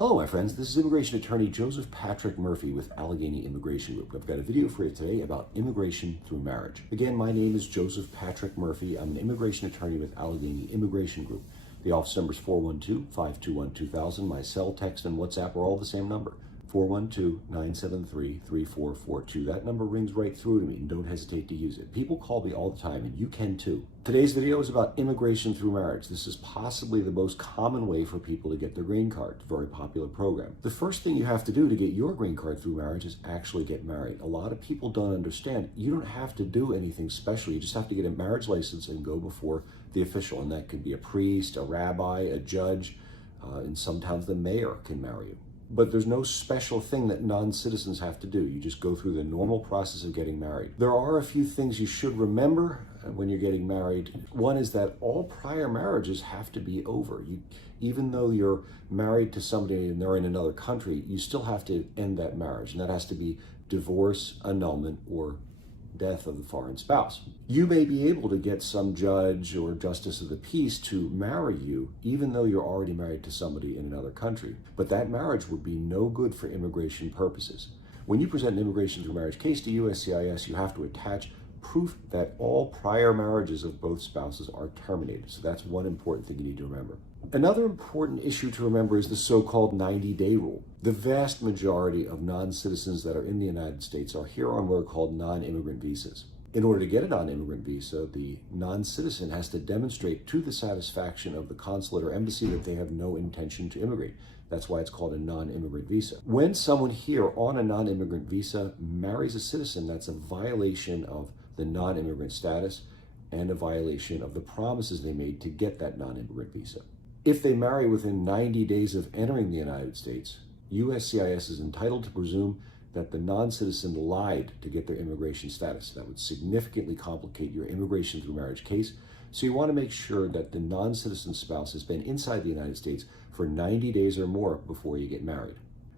Hello, my friends. This is immigration attorney Joseph Patrick Murphy with Allegheny Immigration Group. I've got a video for you today about immigration through marriage. Again, my name is Joseph Patrick Murphy. I'm an immigration attorney with Allegheny Immigration Group. The office number is 412-521-2000. My cell, text, and WhatsApp are all the same number, 412-973-3442. That number rings right through to me, and don't hesitate to use it. People call me all the time, and you can too. Today's video is about immigration through marriage. This is possibly the most common way for people to get their green card. It's a very popular program. The first thing you have to do to get your green card through marriage is actually get married. A lot of people don't understand. You don't have to do anything special. You just have to get a marriage license and go before the official, and that could be a priest, a rabbi, a judge, and sometimes the mayor can marry you. But there's no special thing that non-citizens have to do. You just go through the normal process of getting married. There are a few things you should remember when you're getting married. One is that all prior marriages have to be over. Even though you're married to somebody and they're in another country, you still have to end that marriage. And that has to be divorce, annulment, or death of the foreign spouse. You may be able to get some judge or justice of the peace to marry you, even though you're already married to somebody in another country. But that marriage would be no good for immigration purposes. When you present an immigration through marriage case to USCIS, you have to attach proof that all prior marriages of both spouses are terminated. So that's one important thing you need to remember. Another important issue to remember is the so-called 90-day rule. The vast majority of non-citizens that are in the United States are here on what are called non-immigrant visas. In order to get a non-immigrant visa, the non-citizen has to demonstrate to the satisfaction of the consulate or embassy that they have no intention to immigrate. That's why it's called a non-immigrant visa. When someone here on a non-immigrant visa marries a citizen, that's a violation of the non-immigrant status and a violation of the promises they made to get that non-immigrant visa. If they marry within 90 days of entering the United States, USCIS is entitled to presume that the non-citizen lied to get their immigration status. That would significantly complicate your immigration through marriage case. So you want to make sure that the non-citizen spouse has been inside the United States for 90 days or more before you get married.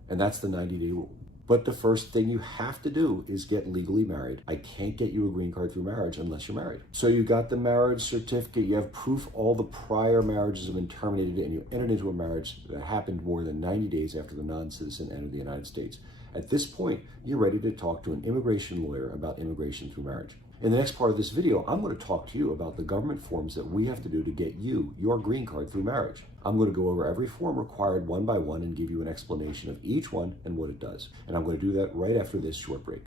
And that's the 90-day rule. But the first thing you have to do is get legally married. I can't get you a green card through marriage unless you're married. So you got the marriage certificate, you have proof all the prior marriages have been terminated, and you entered into a marriage that happened more than 90 days after the non-citizen entered the United States. At this point, you're ready to talk to an immigration lawyer about immigration through marriage. In the next part of this video, I'm going to talk to you about the government forms that we have to do to get you your green card through marriage. I'm going to go over every form required one by one and give you an explanation of each one and what it does. And I'm going to do that right after this short break.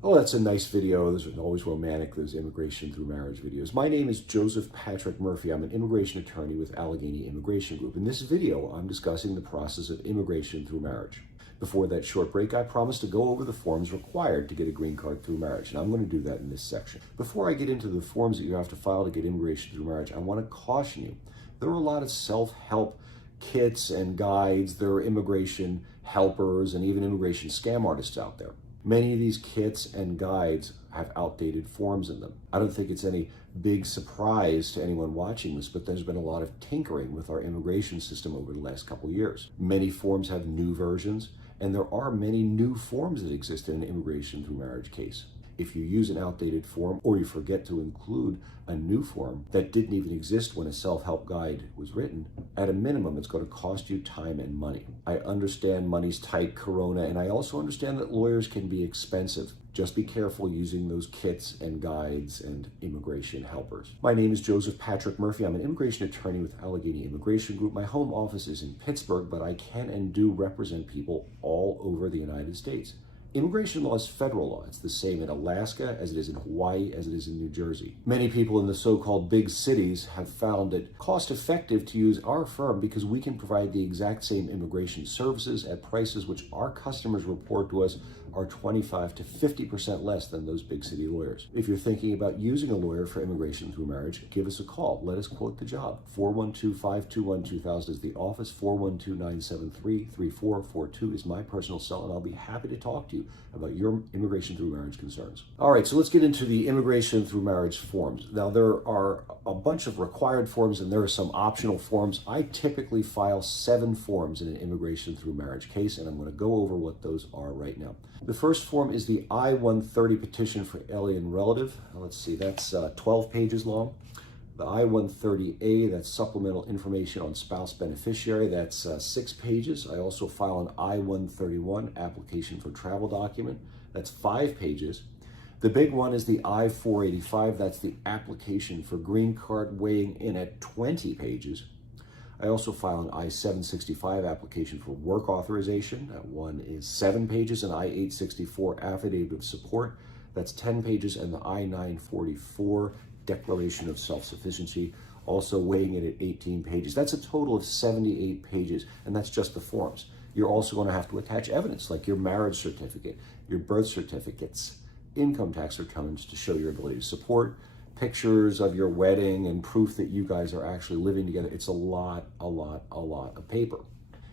Oh, that's a nice video. Those are always romantic, those immigration through marriage videos. My name is Joseph Patrick Murphy. I'm an immigration attorney with Allegheny Immigration Group. In this video, I'm discussing the process of immigration through marriage. Before that short break, I promised to go over the forms required to get a green card through marriage, and I'm going to do that in this section. Before I get into the forms that you have to file to get immigration through marriage, I want to caution you. There are a lot of self-help kits and guides. There are immigration helpers and even immigration scam artists out there. Many of these kits and guides have outdated forms in them. I don't think it's any big surprise to anyone watching this, but there's been a lot of tinkering with our immigration system over the last couple of years. Many forms have new versions, and there are many new forms that exist in an immigration through marriage case. If you use an outdated form or you forget to include a new form that didn't even exist when a self-help guide was written, at a minimum, it's going to cost you time and money. I understand money's tight, Corona, and I also understand that lawyers can be expensive. Just be careful using those kits and guides and immigration helpers. My name is Joseph Patrick Murphy. I'm an immigration attorney with Allegheny Immigration Group. My home office is in Pittsburgh, but I can and do represent people all over the United States. Immigration law is federal law. It's the same in Alaska as it is in Hawaii, as it is in New Jersey. Many people in the so-called big cities have found it cost-effective to use our firm because we can provide the exact same immigration services at prices which our customers report to us are 25 to 50% less than those big city lawyers. If you're thinking about using a lawyer for immigration through marriage, give us a call. Let us quote the job. 412-521-2000 is the office. 412-973-3442 is my personal cell, and I'll be happy to talk to you you about your immigration through marriage concerns. All right, so let's get into the immigration through marriage forms. Now, there are a bunch of required forms and there are some optional forms. I typically file 7 forms in an immigration through marriage case, and I'm going to go over what those are right now. The first form is the I-130 petition for alien relative. Let's see, that's 12 pages long. The I-130A, that's supplemental information on spouse beneficiary, that's 6 pages. I also file an I-131, application for travel document, that's 5 pages. The big one is the I-485, that's the application for green card, weighing in at 20 pages. I also file an I-765 application for work authorization. That one is 7 pages, an I-864 affidavit of support, that's 10 pages, and the I-944 declaration of self-sufficiency, also weighing in at 18 pages. That's a total of 78 pages, and that's just the forms. You're also going to have to attach evidence like your marriage certificate, your birth certificates, income tax returns to show your ability to support, pictures of your wedding, and proof that you guys are actually living together. It's a lot of paper.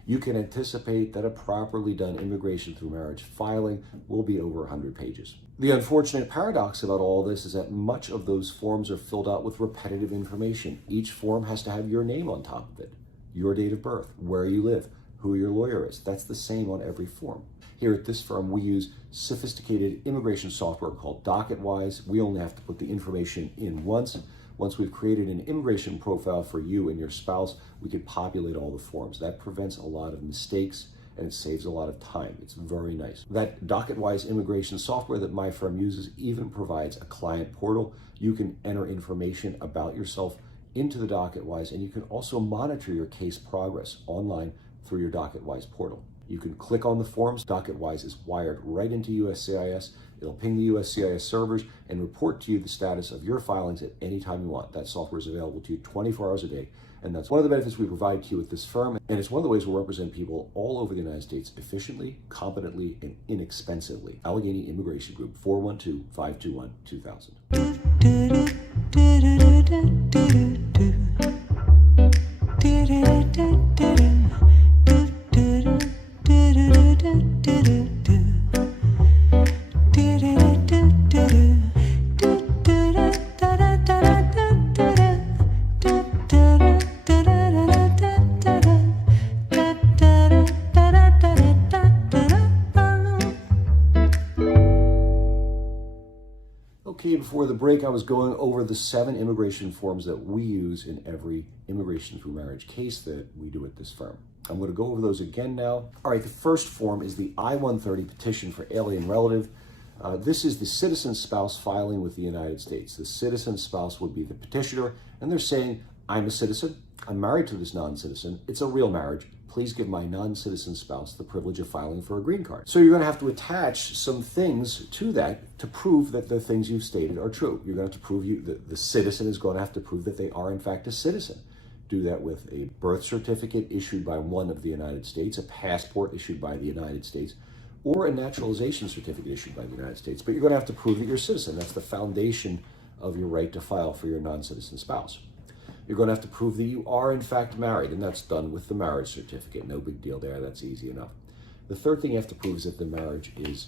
You can anticipate that a properly done immigration through marriage filing will be over 100 pages. The unfortunate paradox about all this is that much of those forms are filled out with repetitive information. Each form has to have your name on top of it, your date of birth, where you live, who your lawyer is. That's the same on every form. Here at this firm, we use sophisticated immigration software called DocketWise. We only have to put the information in once. Once we've created an immigration profile for you and your spouse, we can populate all the forms. That prevents a lot of mistakes and it saves a lot of time. It's very nice. That DocketWise immigration software that my firm uses even provides a client portal. You can enter information about yourself into the DocketWise, and you can also monitor your case progress online through your DocketWise portal. You can click on the forms. DocketWise is wired right into USCIS. It'll ping the USCIS servers and report to you the status of your filings at any time you want. That software is available to you 24 hours a day. And that's one of the benefits we provide to you at this firm. And it's one of the ways we'll represent people all over the United States efficiently, competently, and inexpensively. Allegheny Immigration Group, 412-521-2000. Okay, before the break, I was going over the 7 immigration forms that we use in every immigration through marriage case that we do at this firm. I'm going to go over those again now. All right, the first form is the I-130 petition for alien relative. This is the citizen spouse filing with the United States. The citizen spouse would be the petitioner, and they're saying, I'm a citizen, I'm married to this non-citizen, it's a real marriage, please give my non-citizen spouse the privilege of filing for a green card. So you're going to have to attach some things to that to prove that the things you've stated are true. You're going to have to prove the citizen is going to have to prove that they are in fact a citizen. Do that with a birth certificate issued by one of the United States, a passport issued by the United States, or a naturalization certificate issued by the United States. But you're going to have to prove that you're a citizen. That's the foundation of your right to file for your non-citizen spouse. You're going to have to prove that you are in fact married, and that's done with the marriage certificate. No big deal there, that's easy enough. The third thing you have to prove is that the marriage is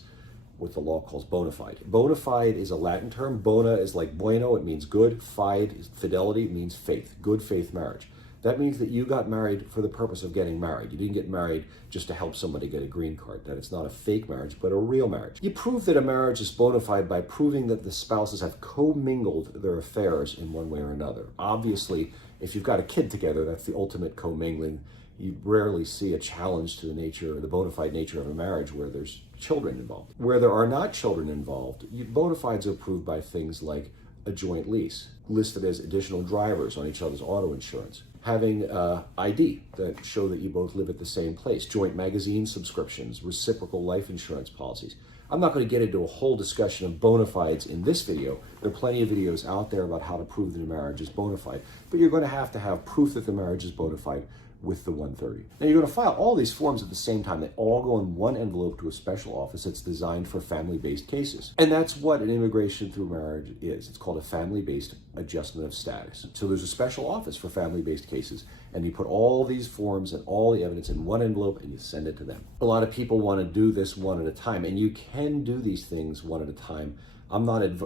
what the law calls bona fide. Bona fide is a Latin term. Bona is like bueno, it means good. Fide is fidelity, it means faith, good faith marriage. That means that you got married for the purpose of getting married. You didn't get married just to help somebody get a green card, that it's not a fake marriage, but a real marriage. You prove that a marriage is bona fide by proving that the spouses have commingled their affairs in one way or another. Obviously, if you've got a kid together, that's the ultimate commingling. You rarely see a challenge to the nature or the bona fide nature of a marriage where there's children involved. Where there are not children involved, bona fides are proved by things like a joint lease, listed as additional drivers on each other's auto insurance, having ID that show that you both live at the same place, joint magazine subscriptions, reciprocal life insurance policies. I'm not going to get into a whole discussion of bona fides in this video. There are plenty of videos out there about how to prove that a marriage is bona fide, but you're going to have proof that the marriage is bona fide with the 130. Now, you're going to file all these forms at the same time. They all go in one envelope to a special office that's designed for family-based cases. And that's what an immigration through marriage is. It's called a family-based adjustment of status. So there's a special office for family-based cases, and you put all these forms and all the evidence in one envelope and you send it to them. A lot of people want to do this one at a time, and you can do these things one at a time.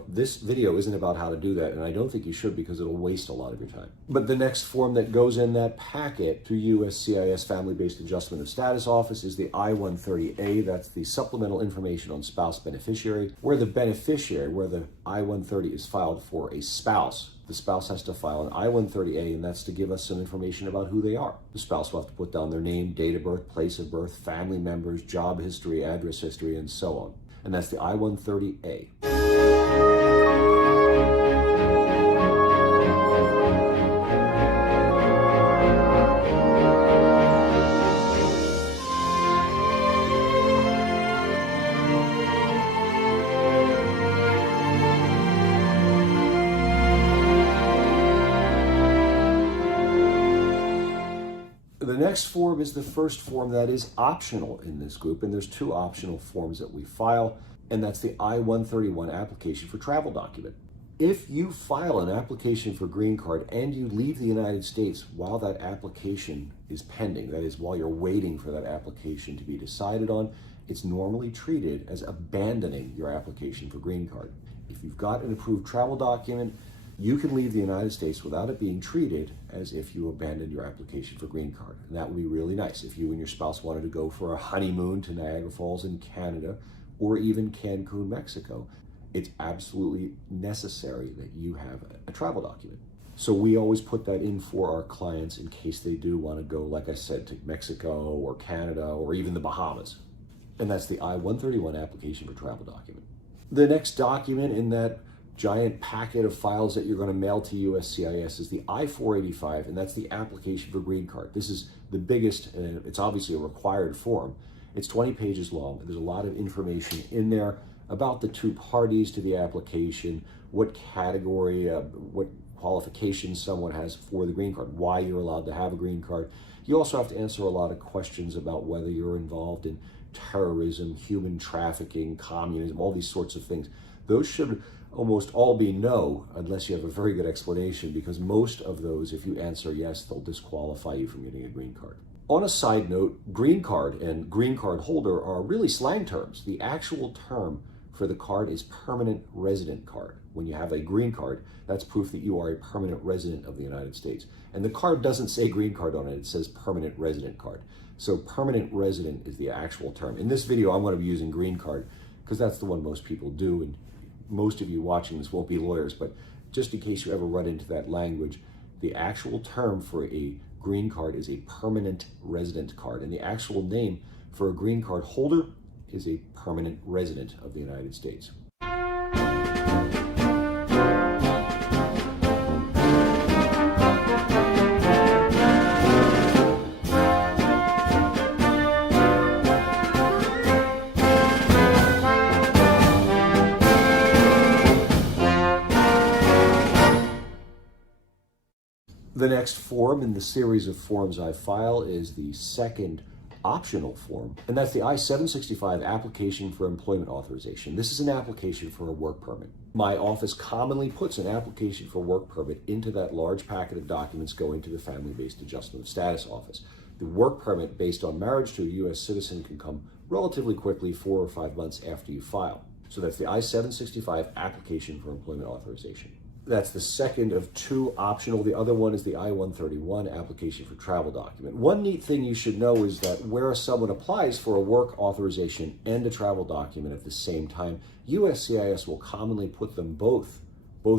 This video isn't about how to do that, and I don't think you should, because it'll waste a lot of your time. But the next form that goes in that packet to USCIS Family-Based Adjustment of Status Office is the I-130A. That's the supplemental information on spouse beneficiary, where the I-130 is filed for a spouse. The spouse has to file an I-130A, and that's to give us some information about who they are. The spouse will have to put down their name, date of birth, place of birth, family members, job history, address history, and so on. And that's the I-130A. The next form is the first form that is optional in this group, and there's two optional forms that we file, and that's the I-131 application for travel document. If you file an application for green card and you leave the United States while that application is pending, that is, while you're waiting for that application to be decided on, it's normally treated as abandoning your application for green card. If you've got an approved travel document, you can leave the United States without it being treated as if you abandoned your application for green card. And that would be really nice if you and your spouse wanted to go for a honeymoon to Niagara Falls in Canada, or even Cancun, Mexico. It's absolutely necessary that you have a travel document. So we always put that in for our clients in case they do want to go, like I said, to Mexico or Canada or even the Bahamas. And that's the I-131 application for travel document. The next document in that giant packet of files that you're going to mail to USCIS is the I-485, and that's the application for green card. This is the biggest, and it's obviously a required form. It's 20 pages long. There's a lot of information in there about the two parties to the application, what category, what qualifications someone has for the green card, why you're allowed to have a green card. You also have to answer a lot of questions about whether you're involved in terrorism, human trafficking, communism, all these sorts of things. Those should almost all be no, unless you have a very good explanation, because most of those, if you answer yes, they'll disqualify you from getting a green card. On a side note, green card and green card holder are really slang terms. The actual term for the card is permanent resident card. When you have a green card, that's proof that you are a permanent resident of the United States. And the card doesn't say green card on it, it says permanent resident card. So permanent resident is the actual term. In this video, I'm going to be using green card because that's the one most people do, and most of you watching this won't be lawyers, but just in case you ever run into that language, the actual term for a green card is a permanent resident card, and the actual name for a green card holder is a permanent resident of the United States. The next form in the series of forms I file is the second optional form, and that's the I-765 application for employment authorization. This is an application for a work permit. My office commonly puts an application for work permit into that large packet of documents going to the Family-Based Adjustment of Status Office. The work permit based on marriage to a U.S. citizen can come relatively quickly, 4 or 5 months after you file. So that's the I-765 application for employment authorization. That's the second of two optional. The other one is the I-131 application for travel document. One neat thing you should know is that where someone applies for a work authorization and a travel document at the same time, USCIS will commonly put them both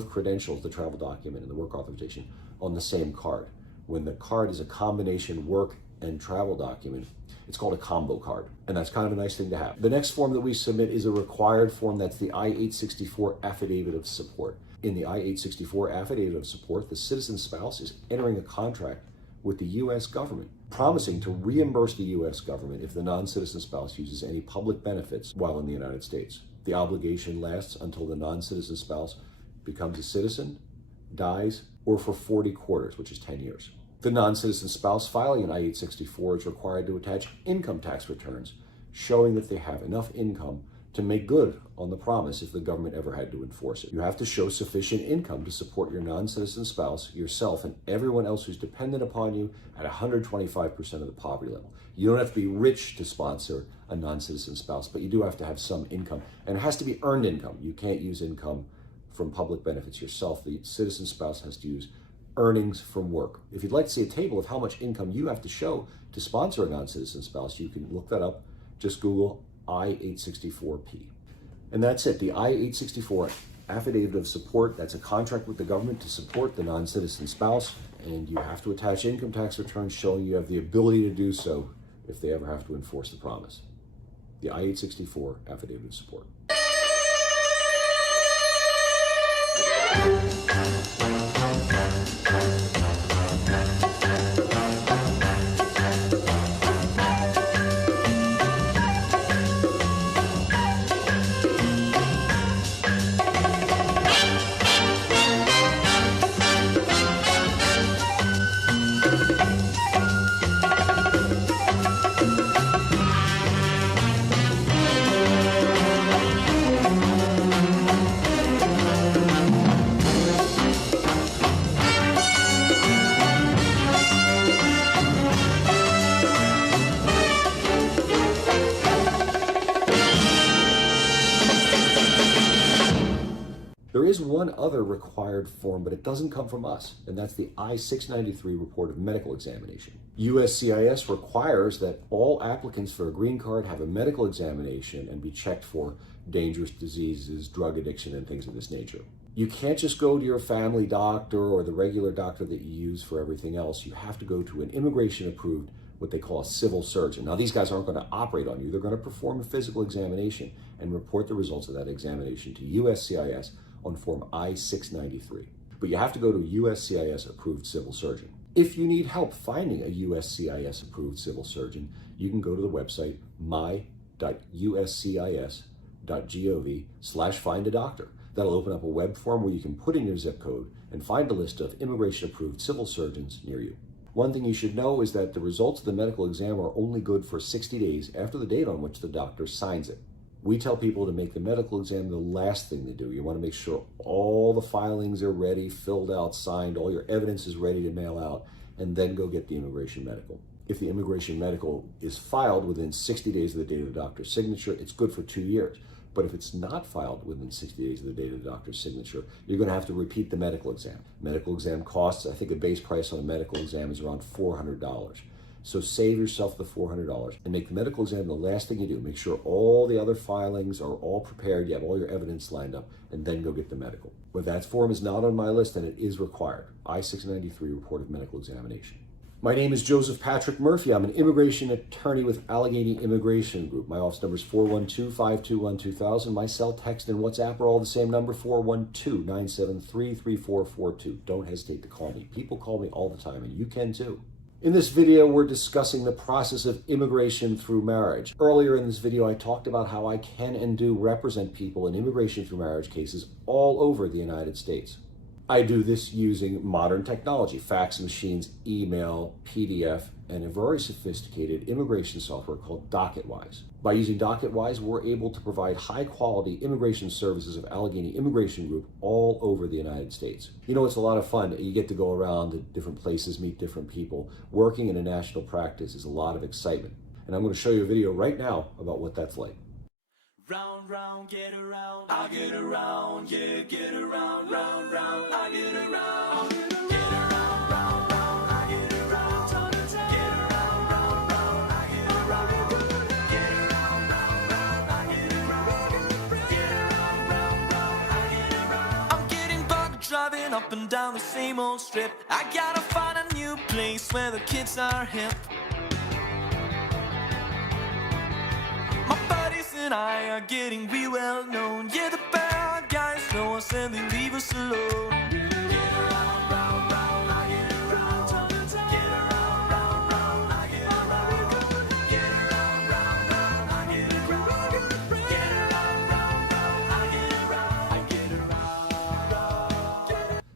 credentials, the travel document and the work authorization, on the same card. When the card is a combination work and travel document, it's called a combo card, and that's kind of a nice thing to have. The next form that we submit is a required form. That's the I-864 affidavit of support. In the I-864 affidavit of support, the citizen spouse is entering a contract with the U.S. government, promising to reimburse the U.S. government if the non-citizen spouse uses any public benefits while in the United States. The obligation lasts until the non-citizen spouse becomes a citizen, dies, or for 40 quarters, which is 10 years. The non-citizen spouse filing an I-864 is required to attach income tax returns showing that they have enough income to make good on the promise if the government ever had to enforce it. You have to show sufficient income to support your non-citizen spouse, yourself, and everyone else who's dependent upon you at 125% of the poverty level. You don't have to be rich to sponsor a non-citizen spouse, but you do have to have some income, and it has to be earned income. You can't use income from public benefits yourself. The citizen spouse has to use earnings from work. If you'd like to see a table of how much income you have to show to sponsor a non-citizen spouse, you can look that up. Just Google I-864P. And that's it. The I-864 affidavit of support, that's a contract with the government to support the non-citizen spouse, and you have to attach income tax returns showing you have the ability to do so if they ever have to enforce the promise. The I-864 affidavit of support. There is one other required form, but it doesn't come from us, and that's the I-693 report of medical examination. USCIS requires that all applicants for a green card have a medical examination and be checked for dangerous diseases, drug addiction, and things of this nature. You can't just go to your family doctor or the regular doctor that you use for everything else. You have to go to an immigration-approved, what they call a civil surgeon. Now, these guys aren't going to operate on you. They're going to perform a physical examination and report the results of that examination to USCIS on Form I-693. But you have to go to a USCIS-approved civil surgeon. If you need help finding a USCIS-approved civil surgeon, you can go to the website my.uscis.gov/find-a-doctor. That'll open up a web form where you can put in your zip code and find a list of immigration-approved civil surgeons near you. One thing you should know is that the results of the medical exam are only good for 60 days after the date on which the doctor signs it. We tell people to make the medical exam the last thing to do. You want to make sure all the filings are ready, filled out, signed, all your evidence is ready to mail out, and then go get the immigration medical. If the immigration medical is filed within 60 days of the date of the doctor's signature, it's good for 2 years. But if it's not filed within 60 days of the date of the doctor's signature, you're going to have to repeat the medical exam. Medical exam costs, I think a base price on a medical exam is around $400. So save yourself the $400 and make the medical exam the last thing you do. Make sure all the other filings are all prepared, you have all your evidence lined up, and then go get the medical. But that form is not on my list, and it is required. I-693 report of medical examination. My name is Joseph Patrick Murphy. I'm an immigration attorney with Allegheny Immigration Group. My office number is 412-521-2000. My cell, text, and WhatsApp are all the same number, 412-973-3442. Don't hesitate to call me. People call me all the time, and you can too. In this video, we're discussing the process of immigration through marriage. Earlier in this video, I talked about how I can and do represent people in immigration through marriage cases all over the United States. I do this using modern technology, fax machines, email, PDF, and a very sophisticated immigration software called DocketWise. By using DocketWise, we're able to provide high-quality immigration services of Allegheny Immigration Group all over the United States. You know, it's a lot of fun. You get to go around to different places, meet different people. Working in a national practice is a lot of excitement. And I'm going to show you a video right now about what that's like. Round, round, get around, I get around, yeah, get around, round, round, I get around, get around, round, round, I get around, get around, round, round, I get around, get around, round, round, I get around, get around, round, round, I get around. I'm getting bored driving up and down the same old strip. I gotta find a new place where the kids are hip. And I are getting real well known. Yeah, the bad guys know us and they leave us alone. Get around, round, round, I get around. Get around, round, round, I get around. Get around, round, round, I get around. Get around, round, round, I get around. I get around.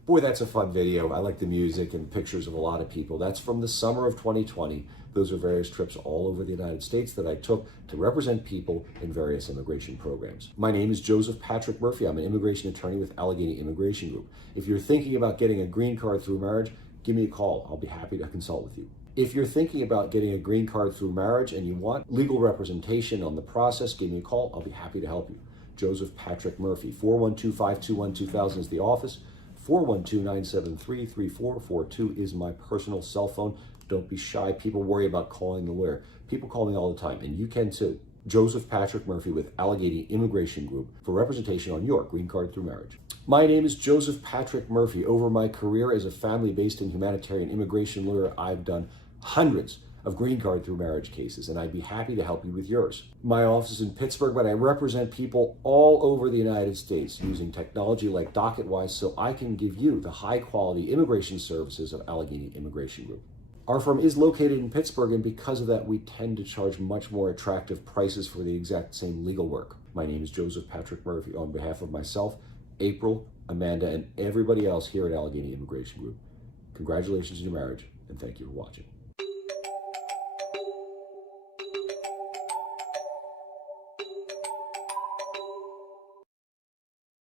Boy, that's a fun video. I like the music and pictures of a lot of people. That's from the summer of 2020. Those are various trips all over the United States that I took to represent people in various immigration programs. My name is Joseph Patrick Murphy. I'm an immigration attorney with Allegheny Immigration Group. If you're thinking about getting a green card through marriage, give me a call. I'll be happy to consult with you. If you're thinking about getting a green card through marriage and you want legal representation on the process, give me a call. I'll be happy to help you. Joseph Patrick Murphy, 412-521-2000 is the office. 412-973-3442 is my personal cell phone. Don't be shy. People worry about calling the lawyer. People call me all the time, and you can too. Joseph Patrick Murphy with Allegheny Immigration Group for representation on your green card through marriage. My name is Joseph Patrick Murphy. Over my career as a family-based and humanitarian immigration lawyer, I've done hundreds of green card through marriage cases, and I'd be happy to help you with yours. My office is in Pittsburgh, but I represent people all over the United States using technology like DocketWise so I can give you the high-quality immigration services of Allegheny Immigration Group. Our firm is located in Pittsburgh, and because of that, we tend to charge much more attractive prices for the exact same legal work. My name is Joseph Patrick Murphy. On behalf of myself, April, Amanda, and everybody else here at Allegheny Immigration Group, congratulations on your marriage, and thank you for watching.